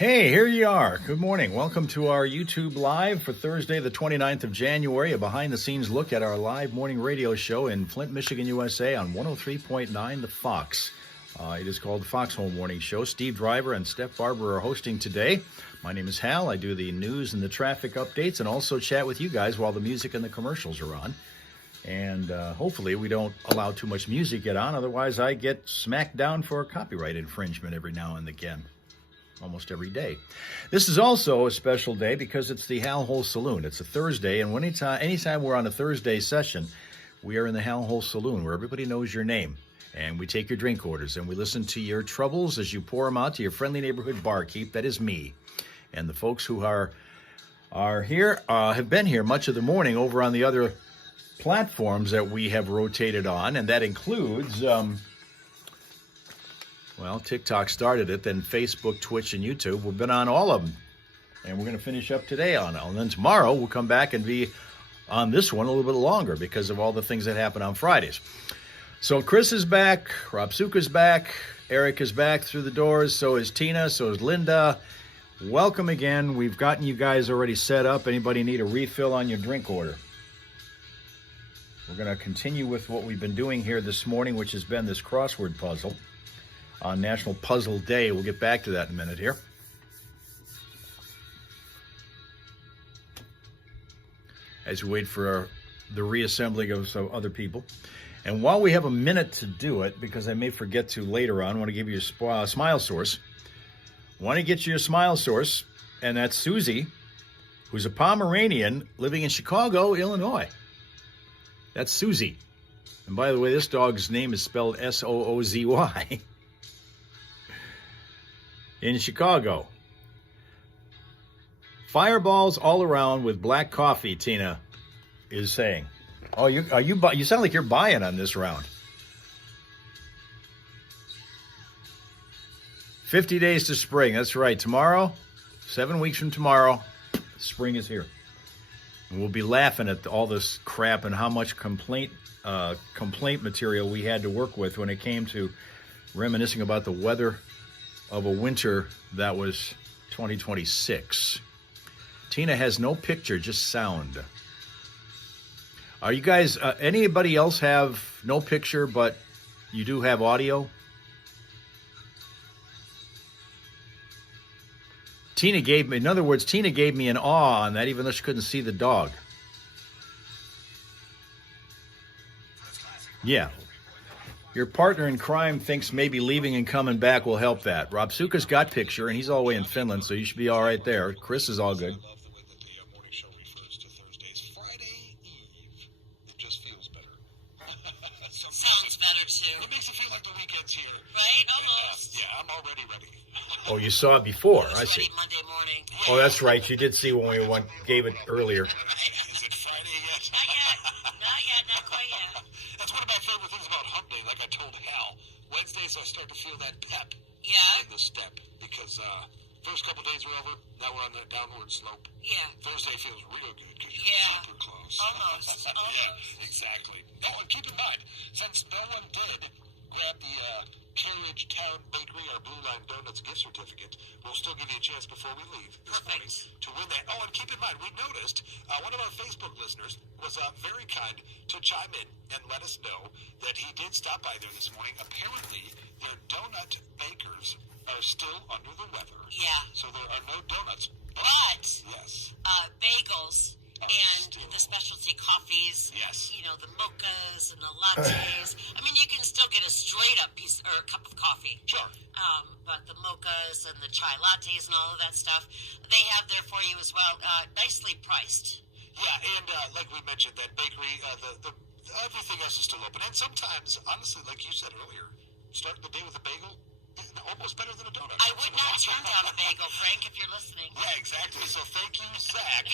Hey, here you are. Good morning. Welcome to our YouTube Live for Thursday, the 29th of January, a behind-the-scenes look at our live morning radio show in Flint, Michigan, USA on 103.9 The Fox. It is called the Foxhole Morning Show. Steve Driver and Steph Barber are hosting today. My name is Hal. I do the news and the traffic updates and also chat with you guys while the music and the commercials are on. And hopefully we don't allow too much music get on. Otherwise, I get smacked down for a copyright infringement every now and again. Almost every day. This is also a special day because it's the Hal Hole Saloon. It's a Thursday, and anytime we're on a Thursday session, we are in the Hal Hole Saloon where everybody knows your name. And we take your drink orders, and we listen to your troubles as you pour them out to your friendly neighborhood barkeep. That is me. And the folks who are here have been here much of the morning over on the other platforms that we have rotated on, and that includes... TikTok started it, then Facebook, Twitch, and YouTube. We've been on all of them, and we're going to finish up today on it. And then tomorrow we'll come back and be on this one a little bit longer because of all the things that happen on Fridays. So Chris is back, Rob Suka's back, Eric is back through the doors, so is Tina, so is Linda. Welcome again. We've gotten you guys already set up. Anybody need a refill on your drink order? We're going to continue with what we've been doing here this morning, which has been this crossword puzzle. On National Puzzle Day. We'll get back to that in a minute here. As we wait for the reassembling of some other people. And while we have a minute to do it, because I may forget to later on, I want to give you a smile source. I want to get you a smile source, and that's Susie, who's a Pomeranian living in Chicago, Illinois. That's Susie. And by the way, this dog's name is spelled S-O-O-Z-Y. In Chicago. Fireballs all around with black coffee, Tina is saying. Oh, you sound like you're buying on this round. 50 days to spring. That's right. Tomorrow, 7 weeks from tomorrow, spring is here. And we'll be laughing at all this crap and how much complaint material we had to work with when it came to reminiscing about the weather of a winter that was 2026. Tina has no picture, just sound. Are you guys, anybody else have no picture, but you do have audio? Tina gave me an awe on that, even though she couldn't see the dog. Yeah. Your partner in crime thinks maybe leaving and coming back will help that. Rob Suka's got picture, and he's all the way in Finland, so you should be all right there. Chris is all good. I love the way that the morning show refers to Thursdays. Friday Eve. It just feels better. Sounds better, too. It makes it feel like the weekend's here. Right? Almost. Yeah, I'm already ready. Oh, you saw it before. I see. ready Monday morning. Oh, that's right. You did see when we gave it earlier. Is it Friday yet? Not yet. Not quite yet. That's one of my favorite things about hump day. Like I told Hal, Wednesdays I start to feel that pep Yeah. in the step because first couple days are over. Now we're on the downward slope. Yeah. Thursday feels real good because you're Yeah. super close. Almost. Yeah, exactly. Oh, and keep in mind, since no one did grab the Carriage Town Bakery or Blue Line Donuts gift certificate, we'll still give you a chance before we leave this morning to win that. Oh, and keep in mind, we noticed one of our Facebook listeners was very kind to chime in and let us know that he did stop by there this morning. Apparently, their donut bakers are still under the weather. Yeah. So there are no donuts. But Yes. Bagels and the specialty coffees. Yes. You know, the mochas and the lattes. I mean, you can still get a straight up piece or a cup of coffee. Sure. But the mochas and the chai lattes and all of that stuff, they have there for you as well. Nicely priced. Yeah, and like we mentioned, that bakery, the everything else is still open. And sometimes, honestly, like you said earlier, starting the day with a bagel is almost better than a donut. I would not turn down a bagel, Frank, if you're listening. Yeah, exactly. So thank you, Zach,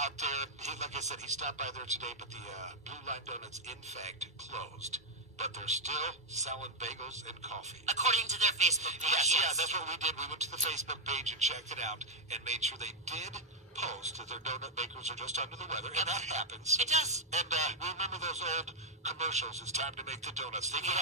out there. Like I said, he stopped by there today, but the Blue Line Donuts, in fact, closed. But they're still selling bagels and coffee. According to their Facebook page. Yes, yeah, that's what we did. We went to the Facebook page and checked it out and made sure they did post that their donut bakers are just under the weather, and that happens. It does. And we remember those old commercials, it's time to make the donuts. They get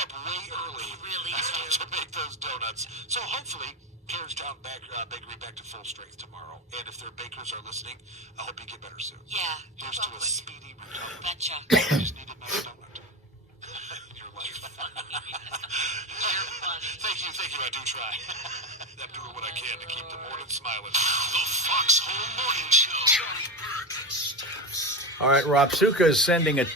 up way early They really do. to make those donuts. So hopefully Carriage Town Bakery back to full strength tomorrow. And if their bakers are listening, I hope you get better soon. Yeah. Here's to a speedy recovery. Betcha. I just need another donut. Your life. You're funny. Thank you. I do try. I'm doing what I can to keep the morning smiling. The Foxhole Morning Show. Johnny Burke and Steph. All right, Ropsuka is sending a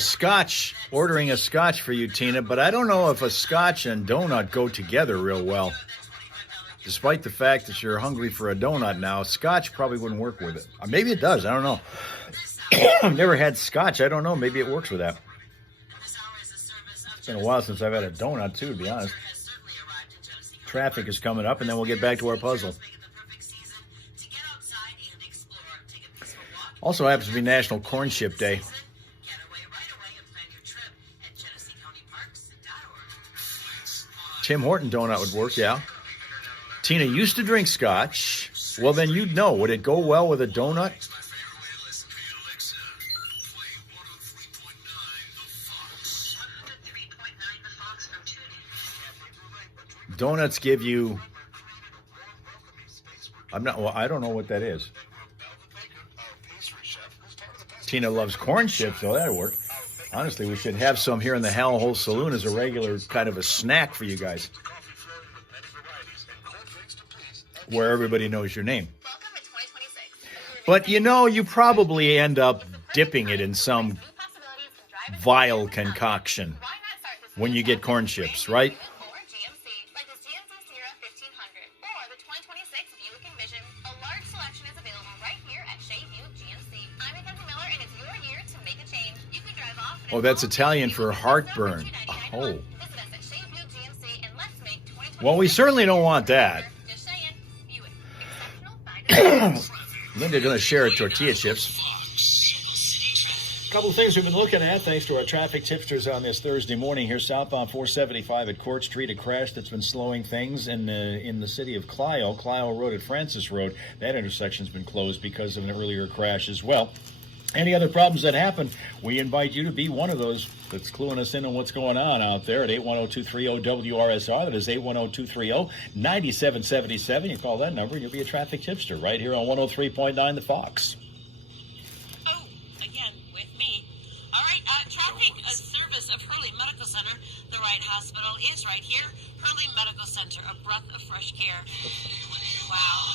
scotch, ordering a scotch for you, Tina, but I don't know if a scotch and donut go together real well. Despite the fact that you're hungry for a donut now, scotch probably wouldn't work with it. Or maybe it does. I don't know. I've never had scotch. I don't know. Maybe it works with that. It's been a while since I've had a donut, too, to be honest. Traffic is coming up, and then we'll get back to our puzzle. Also happens to be National Corn Chip Day. Tim Horton donut would work, yeah. Tina used to drink scotch. Well, then you'd know. Would it go well with a donut? Donuts give you... I don't know what that is. Tina loves corn chips, so that'll work. Honestly, we should have some here in the Hal Hole Saloon as a regular kind of a snack for you guys, where everybody knows your name. But you probably end up dipping it in some vile concoction when you get corn chips, right? Oh, that's Italian for heartburn. Oh. Well, we certainly don't want that. Linda's going to share tortilla chips. A couple of things we've been looking at, thanks to our traffic tipsters on this Thursday morning here, southbound 475 at Court Street, a crash that's been slowing things in the city of Clio Road at Francis Road. That intersection's been closed because of an earlier crash as well. Any other problems that happen, we invite you to be one of those that's cluing us in on what's going on out there at 810-230-WRSR. That is 810-230-9777. You call that number and you'll be a traffic tipster right here on 103.9 The Fox. Oh, again, with me. All right, traffic service of Hurley Medical Center. The right hospital is right here. Hurley Medical Center, a breath of fresh air. Wow.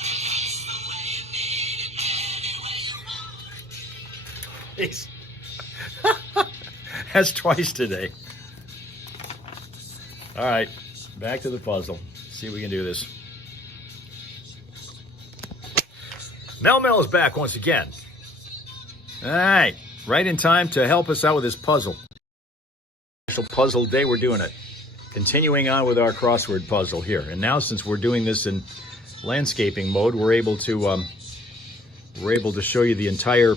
That's twice today. All right, back to the puzzle. See if we can do this. Mel is back once again. All right, right in time to help us out with this puzzle. National Puzzle Day, we're doing it. Continuing on with our crossword puzzle here. And now, since we're doing this in landscaping mode, we're able to show you the entire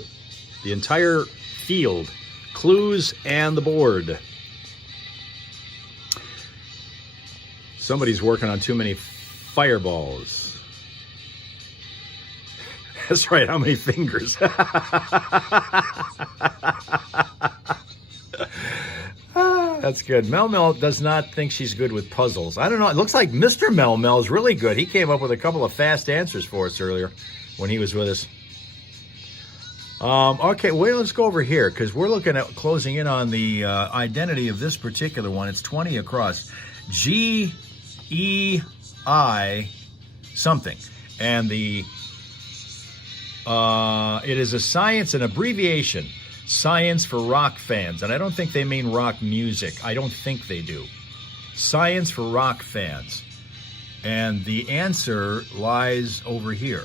field, clues, and the board. Somebody's working on too many fireballs. That's right, how many fingers? That's good. Mel does not think she's good with puzzles. I don't know. It looks like Mr. Mel is really good. He came up with a couple of fast answers for us earlier when he was with us. Okay, wait, let's go over here because we're looking at closing in on the identity of this particular one. It's 20 across. G-E-I something. And it is a science, an abbreviation. Science for rock fans. And I don't think they mean rock music. I don't think they do. Science for rock fans. And the answer lies over here.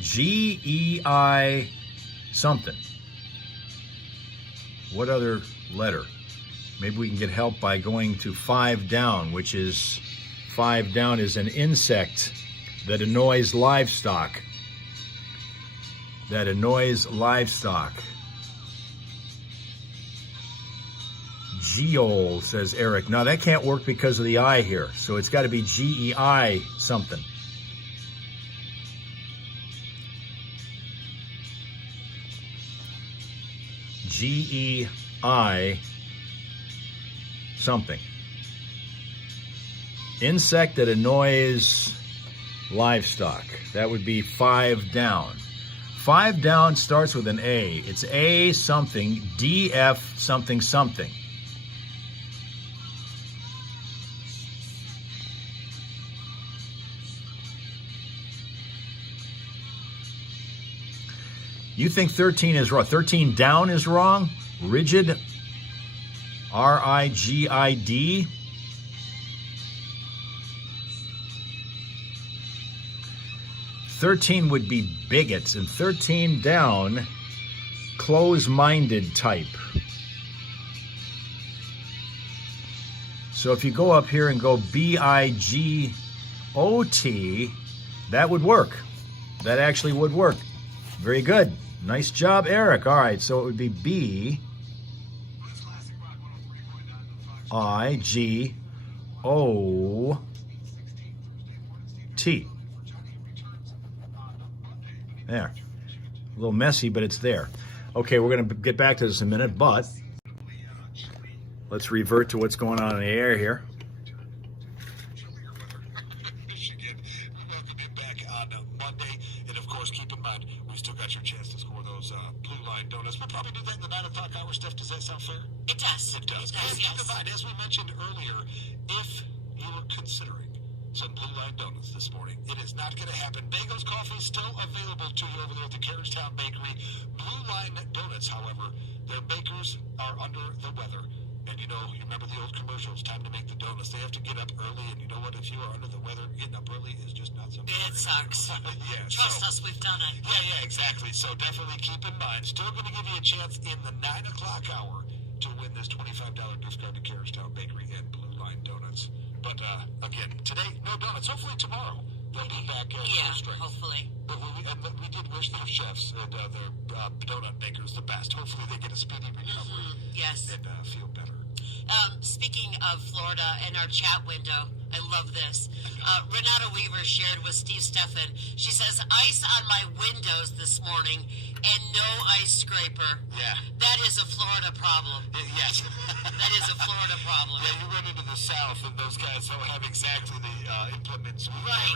G-E-I something. What other letter? Maybe we can get help by going to 5 down, which is 5 down is an insect that annoys livestock. That annoys livestock. Geol, says Eric. No, that can't work because of the I here. So it's got to be G-E-I something. G-E-I something. Insect that annoys Livestock. That would be 5 down. 5 down starts with an A. It's A something, DF something something. You think 13 is wrong. 13 down is wrong? Rigid, RIGID. 13 would be bigots, and 13 down, close-minded type. So if you go up here and go BIGOT, that would work. That actually would work. Very good. Nice job, Eric. All right, so it would be BIGOT. There. A little messy, but it's there. Okay, we're going to get back to this in a minute, but let's revert to what's going on in the air here. Michigan, we welcome you back on Monday. And, of course, keep in mind, we still got your chance to score those Blue Line donuts. We'll probably do that in the 9 o'clock hour stuff. Does that sound fair? It does. It does. And keep in mind, as we mentioned earlier, if you were considering some Blue Line donuts this morning, it is not going to happen. Bagels Coffee is still available to you over there at the Carriagetown Bakery. Blue Line donuts, however, their bakers are under the weather. And you remember the old commercials, time to make the donuts. They have to get up early, and you know what? If you are under the weather, getting up early is just not so good. It sucks. Yeah, Trust us, we've done it. Yeah, exactly. So definitely keep in mind, still going to give you a chance in the 9 o'clock hour to win this $25 gift card to Carriagetown Bakery and Blue Line Donuts. But again, today, no donuts. Hopefully tomorrow they'll be back full strength. Hopefully. But we did wish their chefs and their donut makers the best. Hopefully they get a speedy recovery. Yes. And feel better. Speaking of Florida and our chat window, I love this. Renata Weaver shared with Steve Steffen. She says, ice on my windows this morning and no ice scraper. Yeah. That is a Florida problem. Yes. That is a Florida problem. Yeah, you run into the South and those guys don't have exactly the implements we Right.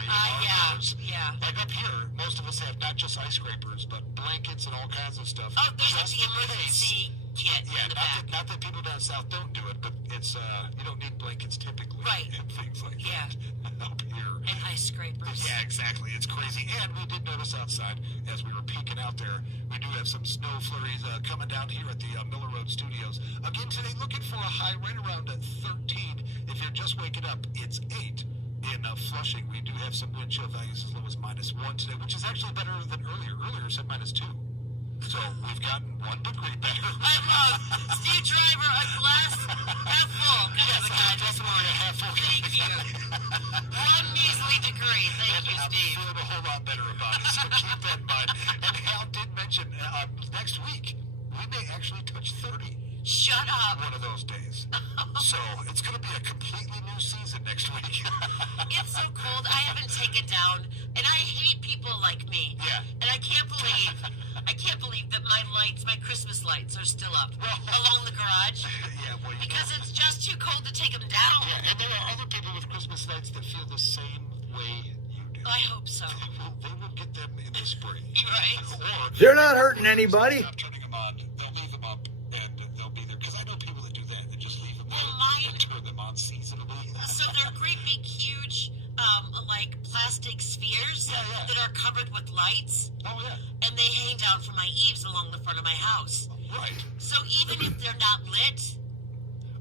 Yeah. Like up here, most of us have not just ice scrapers, but blankets and all kinds of stuff. Oh, there's just the in emergency kit Yeah, in the back. not that people down south don't do it, but it's you don't need blankets typically. Right. And things like Yeah. that up here. And ice scrapers. Yeah, exactly. It's crazy. And we did notice outside, as we were peeking out there, we do have some snow flurries coming down here at the Miller Road Studios. Again, today looking for a high right around 13. If you're just waking up, it's 8. In Flushing, we do have some wind chill values as low as -1 today, which is actually better than earlier. Earlier said -2. So we've gotten 1 degree better. I love Steve Driver, a glass half full kind of a guy this morning. Thank you. 1 measly degree. Thank you, Steve. I'm feeling a whole lot better about it, so keep that in mind. And Hal did mention next week we may actually touch 30. Shut up. One of those days. So it's going to be a completely new season next week. It's so cold. I haven't taken down, and I hate people like me. Yeah. And I can't believe that my lights, my Christmas lights, are still up along the garage. Yeah, well, because it's just too cold to take them down. Yeah, and there are other people with Christmas lights that feel the same way you do. I hope so. They will get them in the spring. Right. Or They're not hurting anybody. stop turning them on. They'll leave them up, and they'll be there. Because I know people that do that. They just leave them Well, on mine- and turn them on seasonally. So they're great big huge like plastic spheres Yeah. that are covered with lights, Oh, yeah. and they hang down from my eaves along the front of my house. Right. So even if they're not lit,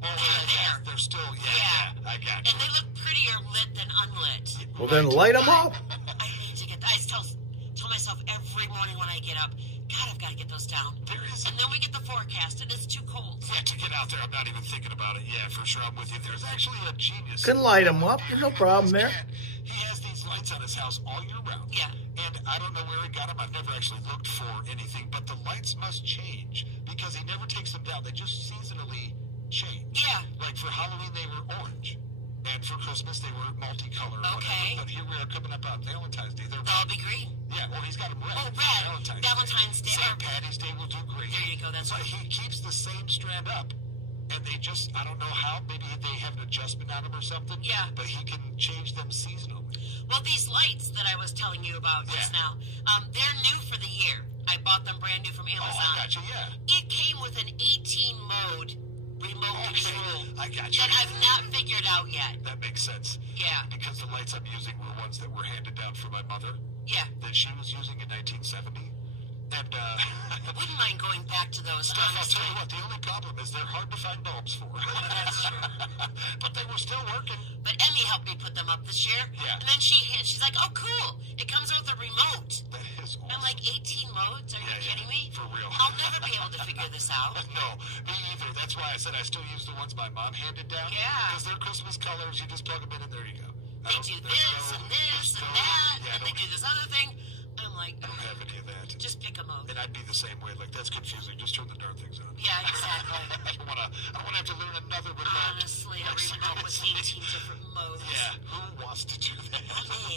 Oh, They're there. They're still, Yeah. I got and you. they look prettier lit than unlit. Well, then light them up. I need to get. I tell myself every morning when I get up, God, I've got to get those down. There is And then we get the forecast, and it's too cold. Yeah, to get out there, I'm not even thinking about it. Yeah, for sure, I'm with you. There's actually a genius. Can light them up. There's no problem there. He has these lights on his house all year round. Yeah. And I don't know where he got them. I've never actually looked for anything, but the lights must change because he never takes them down. They just seasonally change. Yeah. Like for Halloween, they were orange. And for Christmas, they were multicolored. or Okay. whatever. But here we are coming up on Valentine's Day. They're That'll be green. Yeah, well, he's got them red. Oh, for red. Valentine's Day. St. Patty's Day will do green. There you go. That's So right. he keeps the same strand up. And they just, I don't know how, maybe they have an adjustment on them or something. Yeah. But he can change them seasonally. Well, these lights that I was telling you about just now, they're new for the year. I bought them brand new from Amazon. Oh, I gotcha, yeah. It came with an 18-mode remote control I gotcha. that I've not figured out yet. That makes sense. Yeah. Because the lights I'm using were ones that were handed down from my mother. Yeah. That she was using in 1970. And, I wouldn't mind going back to those, Steph, I'll honestly. tell you what, the only problem is they're hard to find bulbs for. That's true. But they were still working. But Emmy helped me put them up this year. Yeah. And then she's like, oh, cool. It comes with a remote. That is awesome. I'm like, 18 modes? Are you kidding me? For real. I'll never be able to figure this out. No, me either. That's why I said I still use the ones my mom handed down. Yeah. Because they're Christmas colors. You just plug them in and there you go. They do this and this and that, and they do this other thing. I'm like, I don't have any of that. just pick a mode. And I'd be the same way. Like, that's confusing. Just turn the darn things on. Yeah, exactly. I don't want to have to learn another remote. Honestly, a remote with 18 different modes. Yeah, who wants to do that?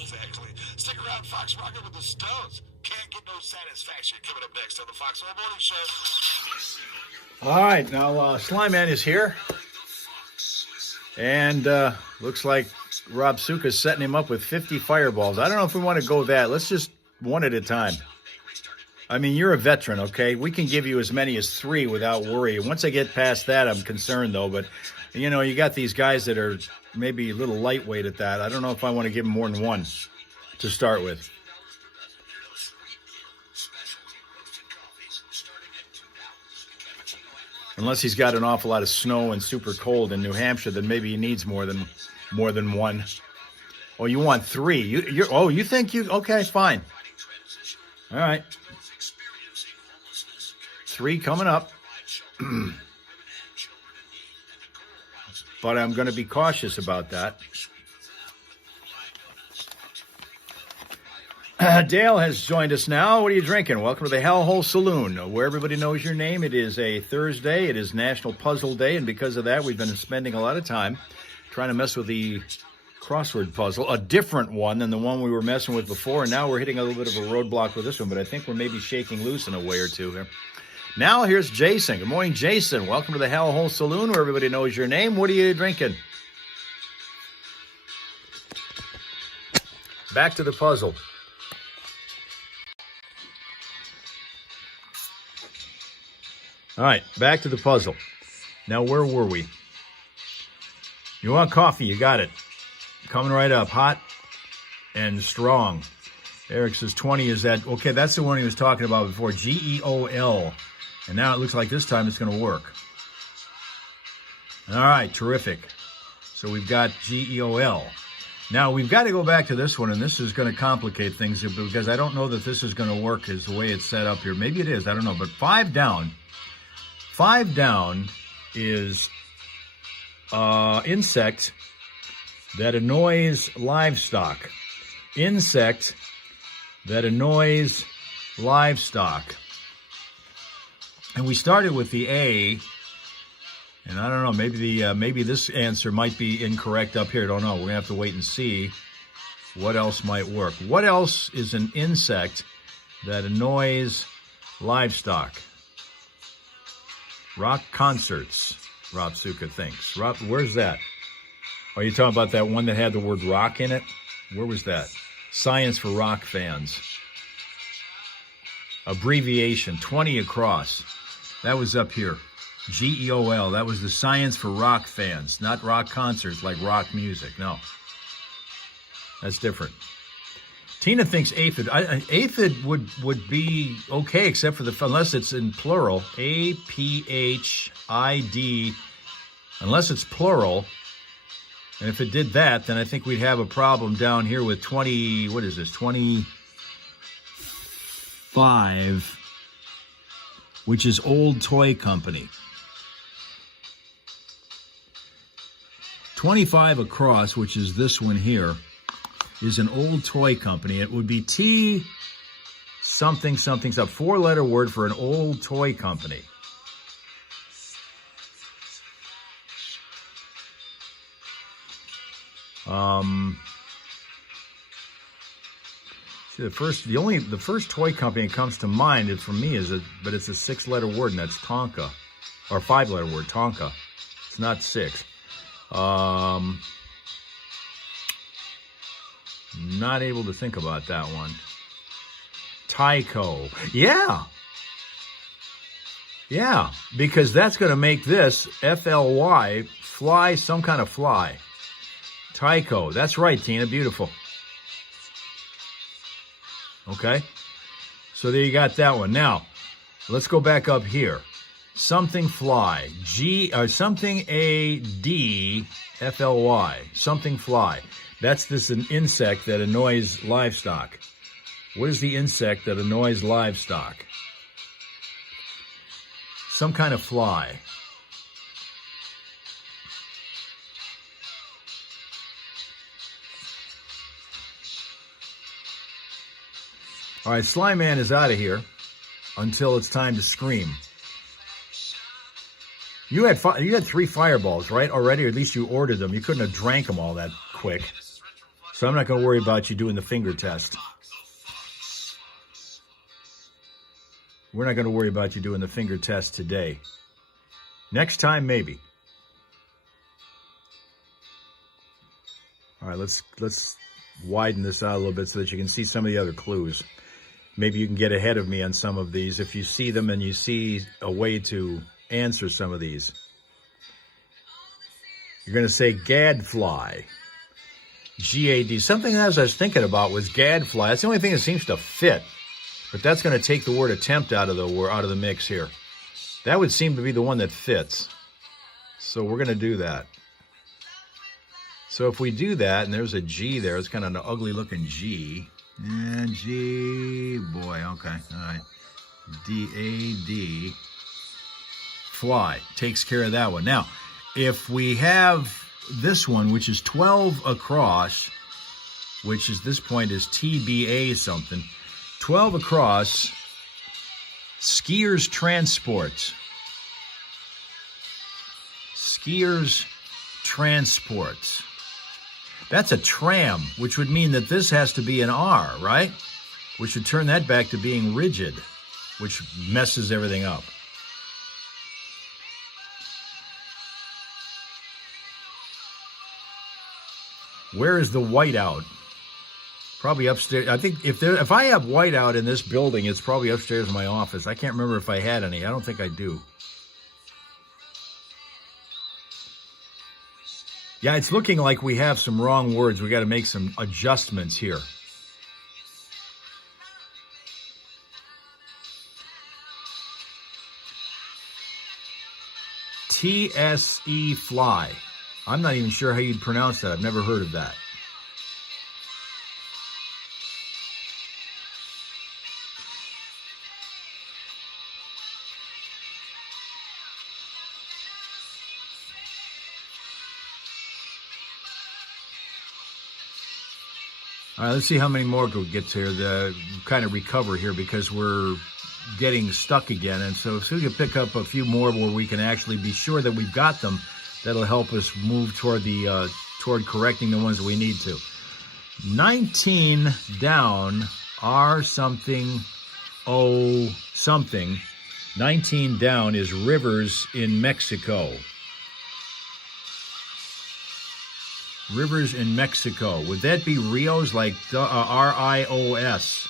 Exactly. Stick around, Fox Rocker with the Stones. Can't get no satisfaction. Coming up next on the Fox All Morning Show. All right, now Sly Man is here. And looks like Rob Suka's setting him up with 50 fireballs. I don't know if we want to go that. Let's just one at a time. I mean, you're a veteran, okay? We can give you as many as 3 without worry. Once I get past that, I'm concerned, though. But, you know, you got these guys that are maybe a little lightweight at that. I don't know if I want to give them more than 1 to start with. Unless he's got an awful lot of snow and super cold in New Hampshire, then maybe he needs more than 1. Oh, you want 3? You think you? Okay, fine. All right. 3 coming up. But I'm going to be cautious about that. Dale has joined us now. What are you drinking? Welcome to the Hellhole Saloon, where everybody knows your name. It is a Thursday. It is National Puzzle Day, and because of that, we've been spending a lot of time trying to mess with the crossword puzzle, a different one than the one we were messing with before, and now we're hitting a little bit of a roadblock with this one, but I think we're maybe shaking loose in a way or two here. Now here's Jason. Good morning, Jason. Welcome to the Hellhole Saloon, where everybody knows your name. What are you drinking? Back to the puzzle. All right, back to the puzzle. Now, where were we? You want coffee? You got it. Coming right up, hot and strong. Eric says 20 is that. Okay, that's the one he was talking about before, GEOL. And now it looks like this time it's going to work. All right, terrific. So we've got GEOL. Now, we've got to go back to this one, and this is going to complicate things because I don't know that this is going to work as the way it's set up here. Maybe it is. I don't know. But 5 down. 5 down is insect that annoys livestock. Insect that annoys livestock. And we started with the A, and I don't know, maybe this answer might be incorrect up here. I don't know. We're going to have to wait and see what else might work. What else is an insect that annoys livestock? Rock concerts, Rob Suka thinks. Rob, where's that? Are you talking about that one that had the word rock in it? Where was that? Science for rock fans. Abbreviation, 20 across. That was up here. GEOL. That was the science for rock fans, not rock concerts like rock music. No. That's different. Tina thinks aphid. Aphid would be okay, except for unless it's in plural. APHID. Unless it's plural. And if it did that, then I think we'd have a problem down here with 20. What is this? 25, which is Old Toy Company. 25 across, which is this one here, is an old toy company. It would be T something something stuff. 4-letter word for an old toy company. See, the first toy company that comes to mind for me it's a 6-letter word, and that's Tonka, or 5-letter word, Tonka. It's not 6. Not able to think about that one. Tycho. Yeah. Yeah, because that's going to make this F-L-Y, fly, some kind of fly. Tycho. That's right, Tina. Beautiful. Okay. So there you got that one. Now, let's go back up here. Something fly. Something A-D-F-L-Y. Something fly. That's an insect that annoys livestock. What is the insect that annoys livestock? Some kind of fly. All right, Sly Man is out of here until it's time to scream. You had 3 fireballs, right, already? Or at least you ordered them. You couldn't have drank them all that quick. So I'm not going to worry about you doing the finger test. We're not going to worry about you doing the finger test today. Next time, maybe. All right, let's widen this out a little bit so that you can see some of the other clues. Maybe you can get ahead of me on some of these if you see them and you see a way to answer some of these. You're going to say gadfly. G-A-D. Something else I was thinking about was gadfly. That's the only thing that seems to fit. But that's going to take the word attempt out of the mix here. That would seem to be the one that fits. So we're going to do that. So if we do that, and there's a G there, it's kind of an ugly looking G. And G, boy, okay, all right. D-A-D, fly, takes care of that one. Now, if we have this one, which is 12 across, which is this point is TBA something, 12 across, skiers transport. Skiers transport. That's a tram, which would mean that this has to be an R, right? Which would turn that back to being rigid, which messes everything up. Where is the whiteout? Probably upstairs. I think if I have whiteout in this building, it's probably upstairs in my office. I can't remember if I had any. I don't think I do. Yeah, it's looking like we have some wrong words. We got to make some adjustments here. T-S-E, fly. I'm not even sure how you'd pronounce that. I've never heard of that. All right, let's see how many more we get here to kind of recover here because we're getting stuck again. And so if we can pick up a few more where we can actually be sure that we've got them, that'll help us move toward toward correcting the ones that we need to. 19 down, R something, O something. 19 down is rivers in Mexico. Rivers in Mexico. Would that be Rios, like R-I-O-S?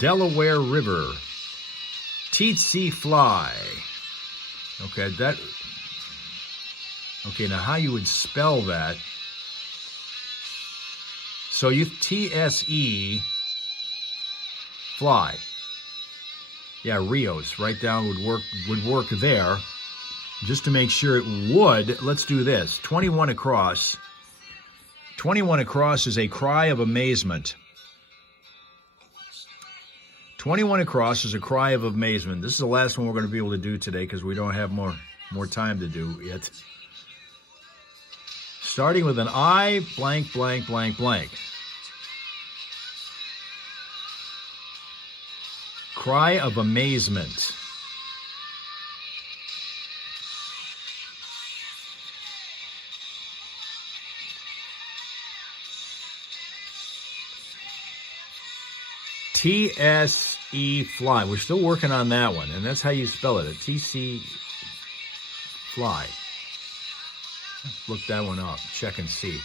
Delaware River. Tsetse fly. Okay, that. Okay, now how you would spell that? So you T-S-E. Fly. Yeah, Rios. Right down would work there. Just to make sure it would, let's do this. 21 across. 21 across is a cry of amazement. 21 across is a cry of amazement. This is the last one we're going to be able to do today because we don't have more time to do yet. Starting with an I, blank, blank, blank, blank. Cry of amazement. TSE Fly. We're still working on that one, and that's how you spell it, a TC Fly. Look that one up, check and see.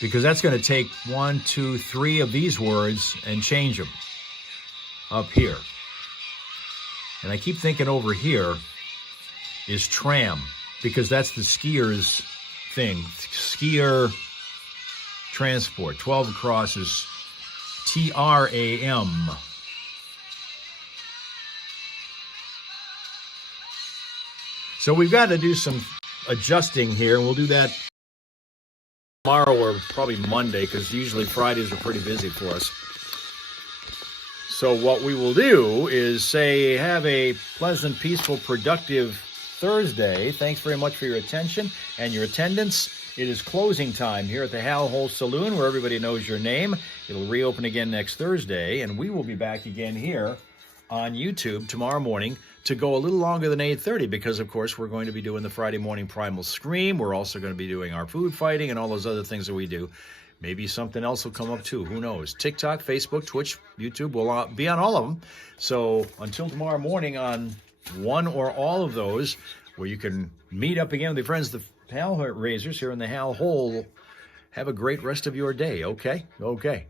Because that's going to take 1, 2, 3 of these words and change them up here. And I keep thinking over here is tram, because that's the skier's thing. Skier transport. 12 across is TRAM. So we've got to do some adjusting here, and we'll do that tomorrow or probably Monday, because usually Fridays are pretty busy for us. So what we will do is say, have a pleasant, peaceful, productive Thursday. Thanks very much for your attention and your attendance. It is closing time here at the Hal Hole Saloon, where everybody knows your name. It'll reopen again next Thursday, and we will be back again here on YouTube tomorrow morning to go a little longer than 8:30, because, of course, we're going to be doing the Friday morning Primal Scream. We're also going to be doing our food fighting and all those other things that we do. Maybe something else will come up, too. Who knows? TikTok, Facebook, Twitch, YouTube, we'll be on all of them. So until tomorrow morning on one or all of those, where you can meet up again with your friends, the Hal Raisers here in the Hal Hole, have a great rest of your day, okay? Okay.